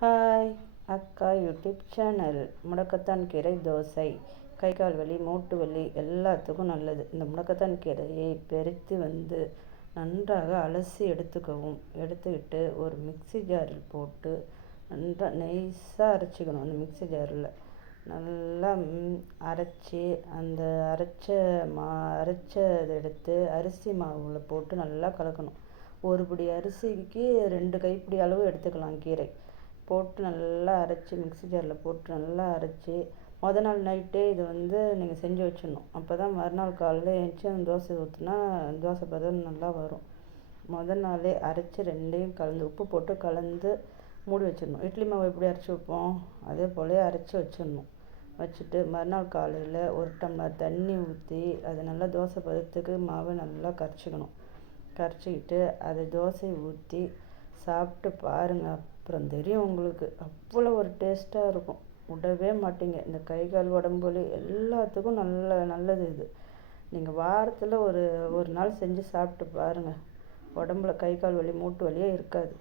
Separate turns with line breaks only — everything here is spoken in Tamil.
ஹாய் அக்கா யூடியூப் சேனல் முடக்கத்தான் கீரை தோசை. கை கால் வலி மூட்டு வலி எல்லாத்துக்கும் நல்லது. இந்த முடக்கத்தான் கீரையை பெருத்து வந்து நன்றாக அலசி எடுத்துக்கவும். எடுத்துக்கிட்டு ஒரு மிக்சி ஜாரில் போட்டு நன்றாக நைஸாக அரைச்சிக்கணும். அந்த மிக்சி ஜாரில் நல்லா அரைச்சி அந்த அரைச்ச மா அரைச்சதை எடுத்து அரிசி மாவில் போட்டு நல்லா கலக்கணும். ஒரு பிடி அரிசிக்கு ரெண்டு கைப்பிடி அளவு எடுத்துக்கலாம் கீரை. போட்டு நல்லா அரைச்சி மிக்ஸி ஜாரில் போட்டு நல்லா அரைச்சி மொதல் நாள் நைட்டே இதை வந்து நீங்கள் செஞ்சு வச்சிடணும். அப்போ தான் மறுநாள் காலையில் எழுந்துச்சி அந்த தோசை ஊற்றினா தோசை பதம் நல்லா வரும். மொதல் நாளே அரைச்சி ரெண்டையும் கலந்து உப்பு போட்டு கலந்து மூடி வச்சிடணும். இட்லி மாவு எப்படி அரைச்சி வைப்போம்? அதே போல் அரைச்சி வச்சிடணும். வச்சுட்டு மறுநாள் காலையில் ஒரு டம்ளர் தண்ணி ஊற்றி அதை நல்லா தோசை பதத்துக்கு மாவை நல்லா கரைச்சிக்கணும். கரைச்சிக்கிட்டு அதை தோசை ஊற்றி சாப்பிட்டு பாருங்கள் அப்புறம் தெரியும் உங்களுக்கு. அவ்வளோ ஒரு டேஸ்ட்டாக இருக்கும். விடவே மாட்டீங்க. இந்த கை கால் உடம்பு வலி எல்லாத்துக்கும் நல்ல நல்லது இது. நீங்கள் வாரத்தில் ஒரு ஒரு நாள் செஞ்சு சாப்பிட்டு பாருங்கள் உடம்புல கை கால் வலி மூட்டு வலியே இருக்காது.